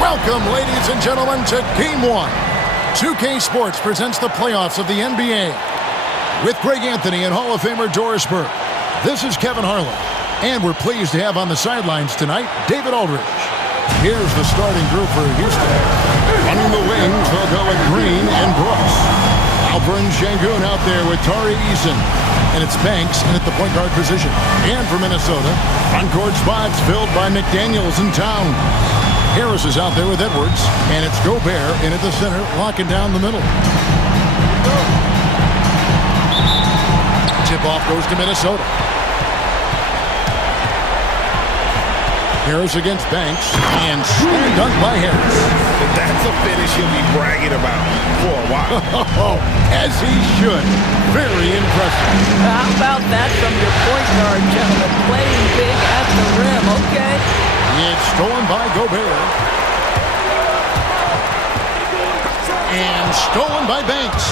Welcome, ladies and gentlemen, to Game 1. 2K Sports presents the playoffs of the NBA. With Greg Anthony and Hall of Famer Doris Burke, this is Kevin Harlan. And we're pleased to have on the sidelines tonight, David Aldridge. Here's the starting group for Houston. Running the wings, they'll go with Green and Brooks. Alperen Sengun out there with Tari Eason. And it's Banks in at the point guard position. And for Minnesota, front-court spots filled by McDaniels and Towns. Harris is out there with Edwards, and it's Gobert in at the center, locking down the middle. Tip-off goes to Minnesota. Harris against Banks, and slam dunk by Harris. That's a finish he'll be bragging about for a while. As he should. Very impressive. How about that from your point guard, gentlemen? Playing big at the rim, okay? It's stolen by Gobert. And stolen by Banks.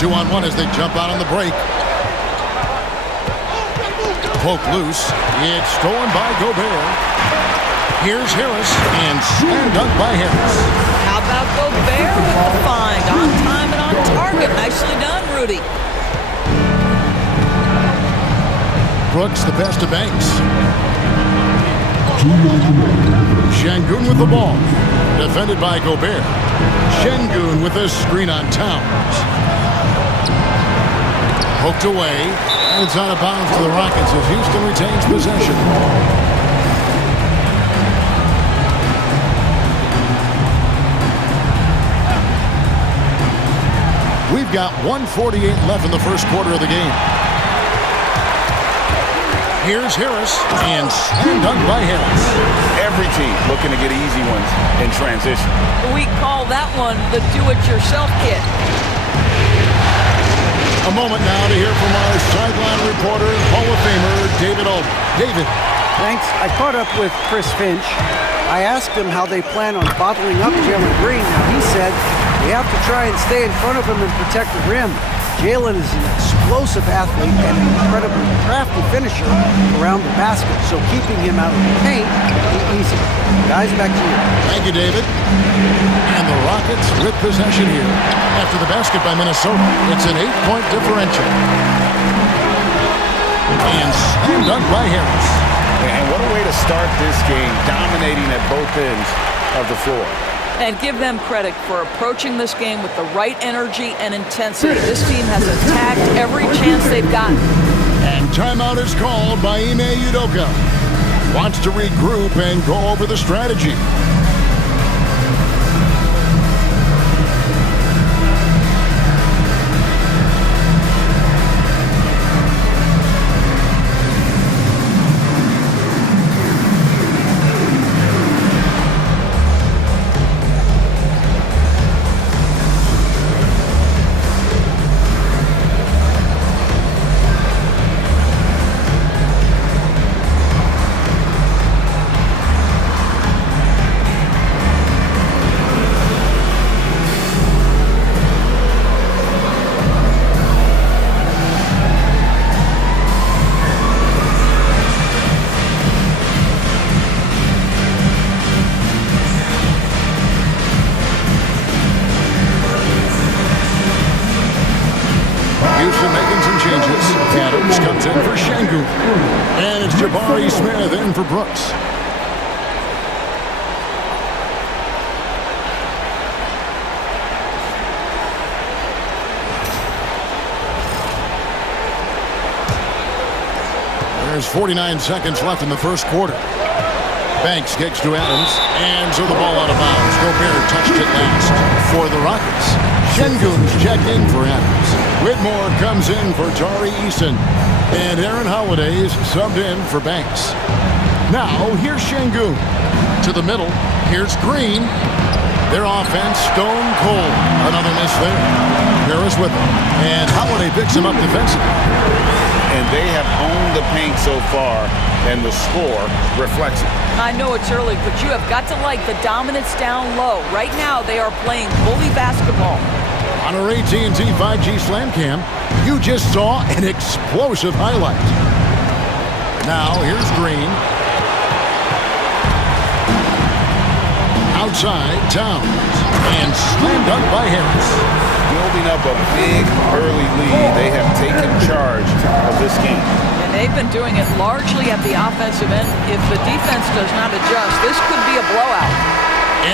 2-on-1 as they jump out on the break. Poke loose. It's stolen by Gobert. Here's Harris, and slam dunk by Harris. How about Gobert with the find? On time and on target. Nicely done, Rudy. Brooks the pass to Banks. Sengun with the ball. Defended by Gobert. Sengun with a screen on Towns. Poked away. And it's out of bounds to the Rockets as Houston retains possession. We've got 1:48 left in the first quarter of the game. Here's Harris, and slam dunk by Harris. Every team looking to get easy ones in transition. We call that one the do-it-yourself kit. A moment now to hear from our sideline reporter, Hall of Famer David Aldridge. David. Thanks. I caught up with Chris Finch. I asked him how they plan on bottling up Jalen Green. Now, he said we have to try and stay in front of him and protect the rim. Jalen is an explosive athlete and an incredibly crafty finisher around the basket, so keeping him out of the paint will be easy. Guys, back to you. Thank you, David. And the Rockets with possession here. After the basket by Minnesota, it's an 8-point differential. And slam dunk by Harris. And what a way to start this game, dominating at both ends of the floor. And give them credit for approaching this game with the right energy and intensity. This team has attacked every chance they've gotten. And timeout is called by Ime Udoka. Wants to regroup and go over the strategy. Houston making some changes. Adams comes in for Sengun. And it's Jabari Smith in for Brooks. There's 49 seconds left in the first quarter. Banks kicks to Adams, and so the ball out of bounds. Gobert touched it last for the Rockets. Şengün's checked in for Adams. Whitmore comes in for Tari Eason. And Aaron Holiday is subbed in for Banks. Now, here's Şengün. To the middle, here's Green. Their offense, stone cold. Another miss there. Harris with him. And Holiday picks him up defensively. And they have owned the paint so far, and the score reflects it. I know it's early, but you have got to like the dominance down low. Right now, they are playing bully basketball. On our AT&T 5G Slam Cam, you just saw an explosive highlight. Now, here's Green. Outside, Towns. And slam dunk by Harris. Building up a big early lead, they have taken charge of this game. And they've been doing it largely at the offensive end. If the defense does not adjust, this could be a blowout.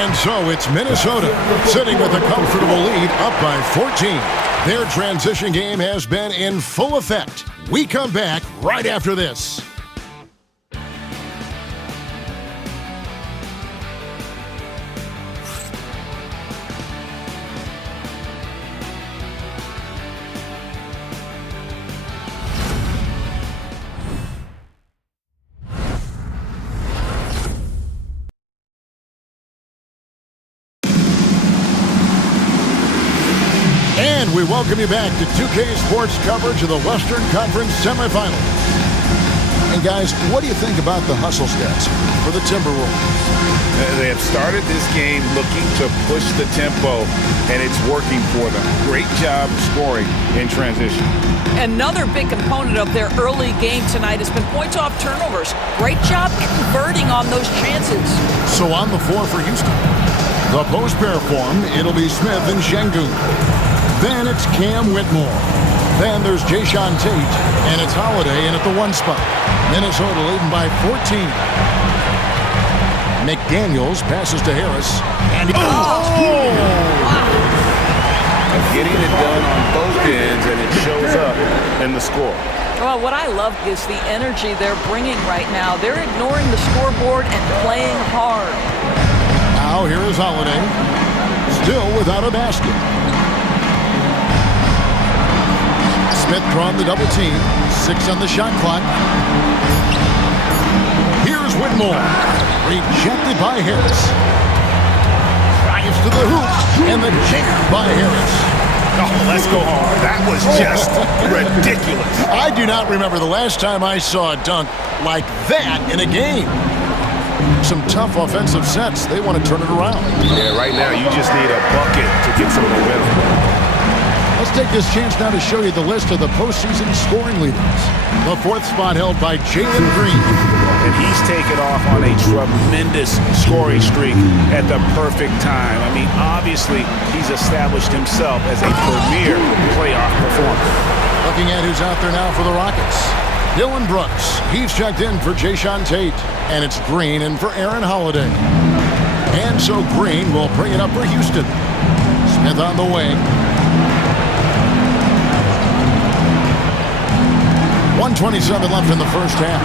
And so it's Minnesota sitting with a comfortable lead up by 14. Their transition game has been in full effect. We come back right after this. And we welcome you back to 2K Sports coverage of the Western Conference semifinals. And guys, what do you think about the hustle stats for the Timberwolves? They have started this game looking to push the tempo, and it's working for them. Great job scoring in transition. Another big component of their early game tonight has been points off turnovers. Great job converting on those chances. So on the floor for Houston, the post pair form, it'll be Smith and Şengün. Then it's Cam Whitmore. Then there's Jae'Sean Tate, and it's Holiday in at the one spot. Minnesota leading by 14. McDaniels passes to Harris. And Getting it done on both ends, and it shows up in the score. Well, what I love is the energy they're bringing right now. They're ignoring the scoreboard and playing hard. Now here is Holiday. Still without a basket. Smith drawn the double team. 6 on the shot clock. Here's Whitmore. Rejected by Harris. Drives to the hoop. And the jam by Harris. Oh, let's go hard. That was just ridiculous. I do not remember the last time I saw a dunk like that in a game. Some tough offensive sets. They want to turn it around. Yeah, right now you just need a bucket to get some momentum. Let's take this chance now to show you the list of the postseason scoring leaders. The 4th spot held by Jalen Green. And he's taken off on a tremendous scoring streak at the perfect time. I mean, obviously, he's established himself as a premier playoff performer. Looking at who's out there now for the Rockets. Dillon Brooks. He's checked in for Jae'Sean Tate. And it's Green in for Aaron Holiday. And so Green will bring it up for Houston. Smith on the wing. 1:27 left in the first half.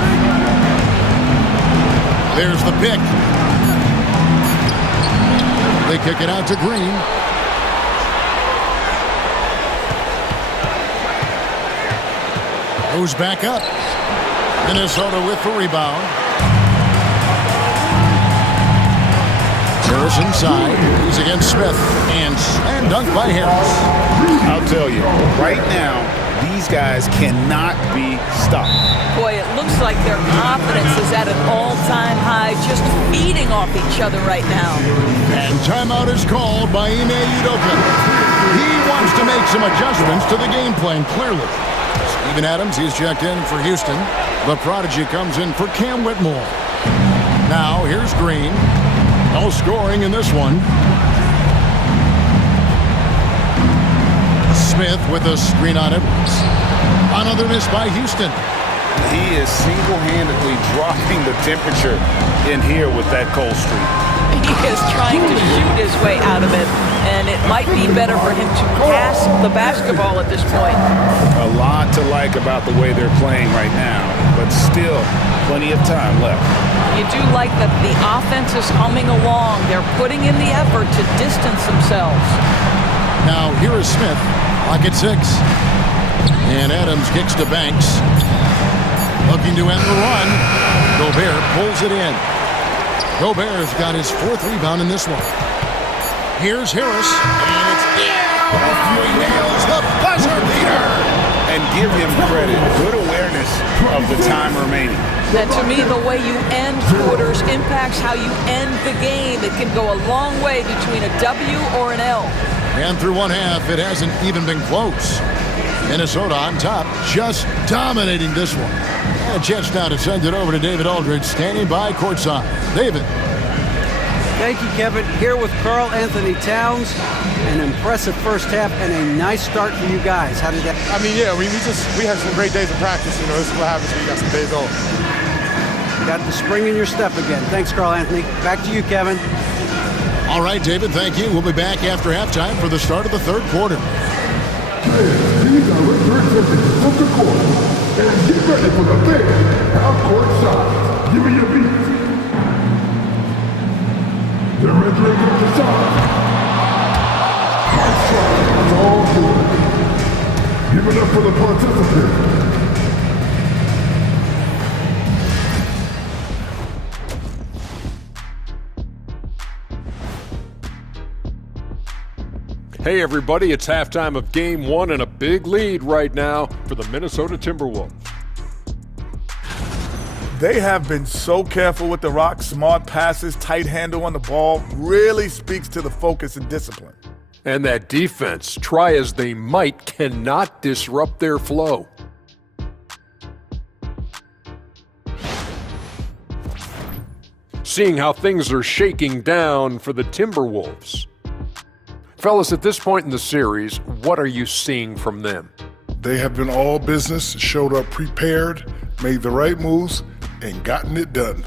There's the pick. They kick it out to Green. Goes back up. Minnesota with the rebound. Harris inside. He's against Smith. And slam dunk by Harris. I'll tell you, right now, these guys cannot be stopped. Boy, it looks like their confidence is at an all-time high, just feeding off each other right now. And timeout is called by Ime Udoka. He wants to make some adjustments to the game plan, clearly. Steven Adams, he's checked in for Houston. The prodigy comes in for Cam Whitmore. Now, here's Green. No scoring in this one. Smith with a screen on Edwards. Another miss by Houston. He is single-handedly dropping the temperature in here with that cold streak. He is trying to shoot his way out of it, and it might be better for him to pass the basketball at this point. A lot to like about the way they're playing right now, but still plenty of time left. You do like that the offense is humming along. They're putting in the effort to distance themselves. Now here is Smith, lock at 6. And Adams kicks to Banks. Looking to end the run. Gobert pulls it in. Gobert's got his 4th rebound in this one. Here's Harris. And it's in. He nails the buzzer beater. And give him credit. Good awareness of the time remaining. That to me, the way you end quarters impacts how you end the game. It can go a long way between a W or an L. And through one half, it hasn't even been close. Minnesota on top, just dominating this one. And a chance now to send it over to David Aldridge, standing by courtside. David. Thank you, Kevin. Here with Karl Anthony Towns. An impressive first half and a nice start for you guys. How did that? I mean, yeah, we had some great days of practice. You know, this is what happens when you got some days off. Got the spring in your step again. Thanks, Karl Anthony. Back to you, Kevin. All right, David, thank you. We'll be back after halftime for the start of the third quarter. These are return from the court. And get ready for the big half-court shot. Give me your beat. They're measuring up the shot. Nice shot. It's all good. Give it up for the participant. Hey everybody, it's halftime of Game 1 and a big lead right now for the Minnesota Timberwolves. They have been so careful with the rock. Smart passes, tight handle on the ball, really speaks to the focus and discipline. And that defense, try as they might, cannot disrupt their flow. Seeing how things are shaking down for the Timberwolves. Fellas, at this point in the series, what are you seeing from them? They have been all business, showed up prepared, made the right moves, and gotten it done.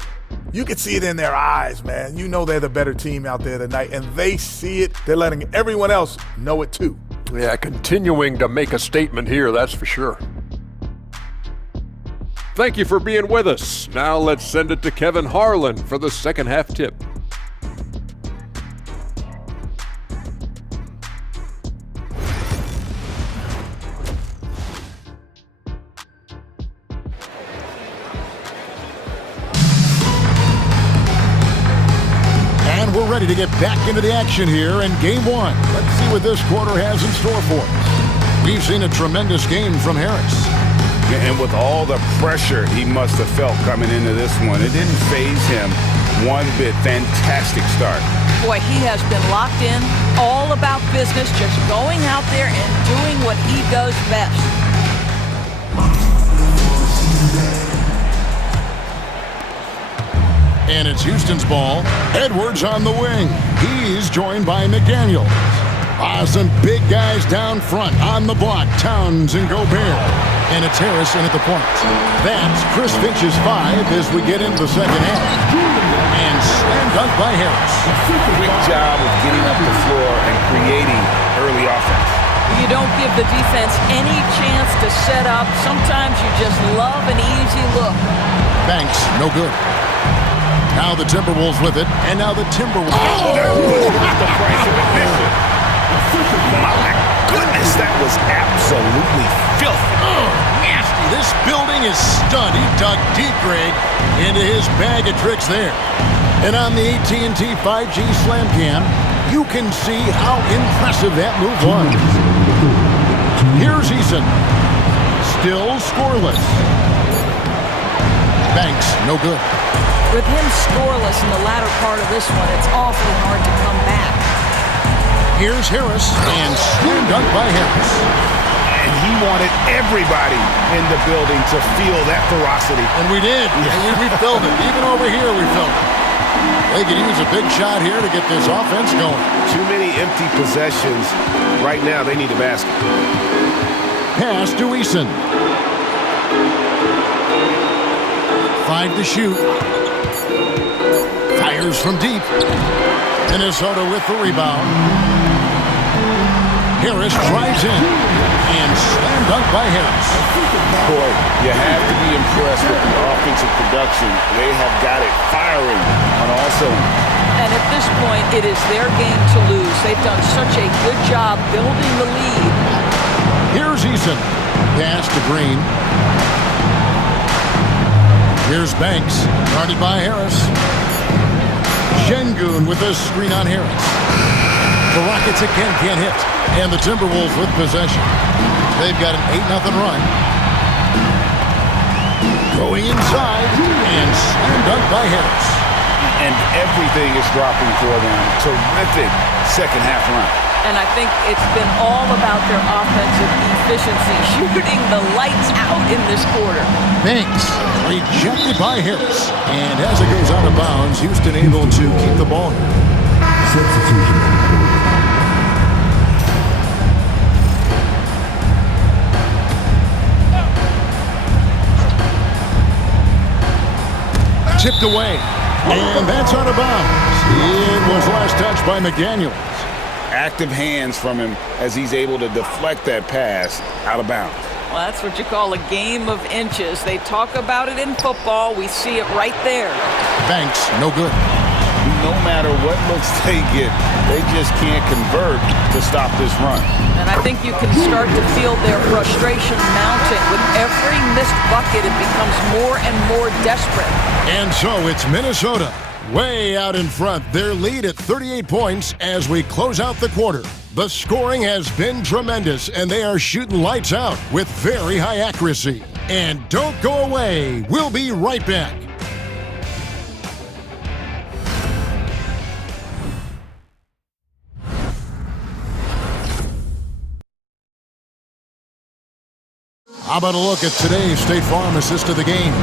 You can see it in their eyes, man. You know they're the better team out there tonight, and they see it. They're letting everyone else know it too. Yeah, continuing to make a statement here, that's for sure. Thank you for being with us. Now let's send it to Kevin Harlan for the second half tip. We're ready to get back into the action here in Game 1. Let's see what this quarter has in store for us. We've seen a tremendous game from Harris. And with all the pressure he must have felt coming into this one, it didn't faze him one bit. Fantastic start. Boy, he has been locked in, all about business, just going out there and doing what he does best. And it's Houston's ball. Edwards on the wing. He's joined by McDaniels. Some big guys down front on the block. Towns and Gobert. And it's Harris in at the point. That's Chris Finch's 5 as we get into the second half. And slam dunk by Harris. Quick job of getting up the floor and creating early offense. You don't give the defense any chance to set up. Sometimes you just love an easy look. Banks, no good. Now the Timberwolves with it, and now the Timberwolves. Oh, the price of admission. My goodness, that was absolutely filthy. Oh, nasty. This building is stunned. He dug deep, Greg, into his bag of tricks there. And on the AT&T 5G Slam Cam, you can see how impressive that move was. Here's Eason. Still scoreless. Banks, no good. With him scoreless in the latter part of this one, it's awfully hard to come back. Here's Harris, and slam dunk by Harris. And he wanted everybody in the building to feel that ferocity. And we did. And we felt it. Even over here, we felt it. They could use a big shot here to get this offense going. Too many empty possessions. Right now, they need a basket. Pass to Eason. 5 to shoot. Fires from deep. Minnesota with the rebound. Harris drives in. And slam dunk by Harris. Boy, you have to be impressed with the offensive production. They have got it firing on all cylinders. And at this point, it is their game to lose. They've done such a good job building the lead. Here's Eason. Pass to Green. Here's Banks. Guarded by Harris. Şengün with a screen on Harris. The Rockets again can't hit. And the Timberwolves with possession. They've got an 8-0 run. Going inside. And slam dunk by Harris. And everything is dropping for them. Terrific second half run. And I think it's been all about their offensive efficiency, shooting the lights out in this quarter. Banks rejected by Harris. And as it goes out of bounds, Houston able to keep the ball. Substitution. Tipped away. And that's out of bounds. It was last touched by McDaniels. Active hands from him as he's able to deflect that pass out of bounds. Well, that's what you call a game of inches. They talk about it in football. We see it right there. Banks, no good. No matter what looks they get, they just can't convert to stop this run. And I think you can start to feel their frustration mounting. With every missed bucket, it becomes more and more desperate. And so it's Minnesota way out in front. Their lead at 38 points as we close out the quarter. The scoring has been tremendous, and they are shooting lights out with very high accuracy. And don't go away. We'll be right back. How about a look at today's State Farm assist of the game?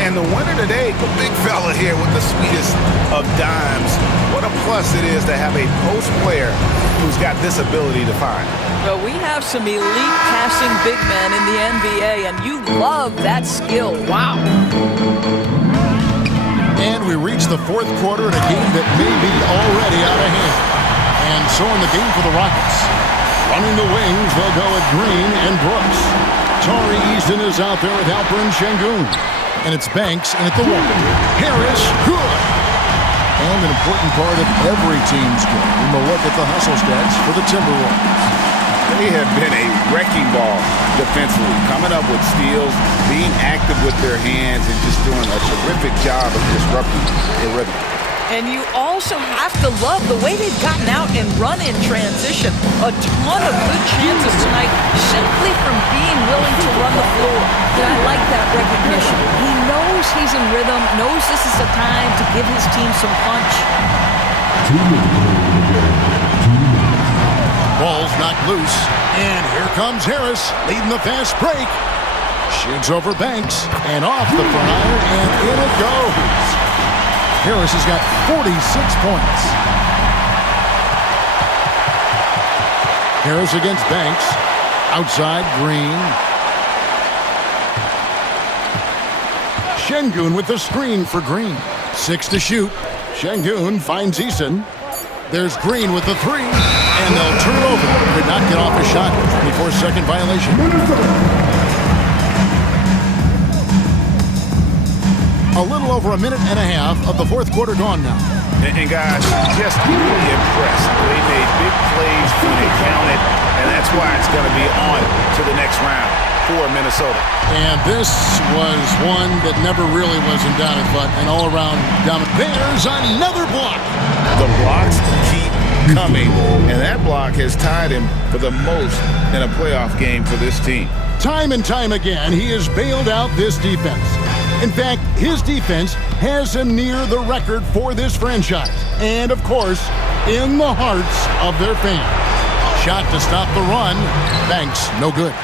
And the winner today, the big fella here with the sweetest of dimes. What a plus it is to have a post player who's got this ability to find. Well, we have some elite passing big men in the NBA, and you love that skill. Wow. And we reach the fourth quarter in a game that may be already out of hand. And so in the game for the Rockets. Running the wings, they'll go with Green and Brooks. Tari Eason is out there with Alperen Şengün. And it's Banks in at the one. Harris, good. And an important part of every team's game. We'll look at the hustle stats for the Timberwolves. They have been a wrecking ball defensively, coming up with steals, being active with their hands, and just doing a terrific job of disrupting the rhythm. And you also have to love the way they've gotten out and run in transition. A ton of good chances tonight simply from being willing to run the floor. And I like that recognition. He knows he's in rhythm, knows this is the time to give his team some punch. Ball's knocked loose. And here comes Harris leading the fast break. Shoots over Banks and off the front iron, and in it goes. Harris has got 46 points. Harris against Banks. Outside, Green. Şengün with the screen for Green. 6 to shoot. Şengün finds Eason. There's Green with the three. And they'll turn it over. Could not get off a shot. 24-second violation. A little over a minute and a half of the fourth quarter gone now. And guys, just really impressed. They made big plays when they counted, and that's why it's going to be on to the next round for Minnesota. And this was one that never really was in doubt, but an all-around dominant. There's another block. The blocks keep coming, and that block has tied him for the most in a playoff game for this team. Time and time again, he has bailed out this defense. In fact, his defense has him near the record for this franchise. And, of course, in the hearts of their fans. Shot to stop the run. Banks, no good.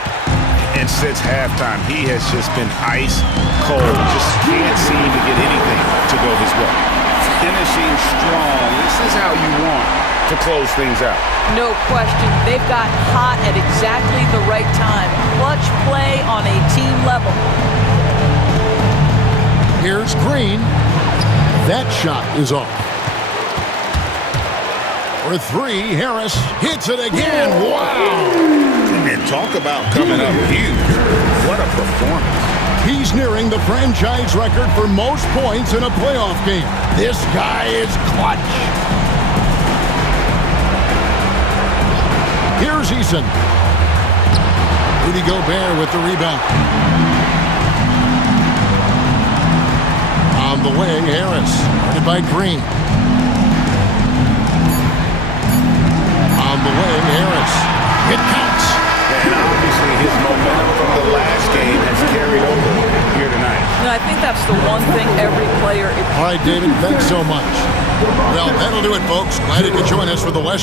And since halftime, he has just been ice cold. Just can't seem to get anything to go his way. Finishing strong. This is how you want to close things out. No question. They've got hot at exactly the right time. Clutch play on a team level. Here's Green. That shot is off. For three, Harris hits it again. Wow! And Talk about coming up huge. What a performance. He's nearing the franchise record for most points in a playoff game. This guy is clutch. Here's Eason. Rudy Gobert with the rebound. On the wing, Harris. Guarded by Green. On the wing, Harris. It counts. And obviously his momentum from the last game has carried over here tonight. I think that's the one thing every player... All right, David, thanks so much. Well, that'll do it, folks. Glad you could join us for the West.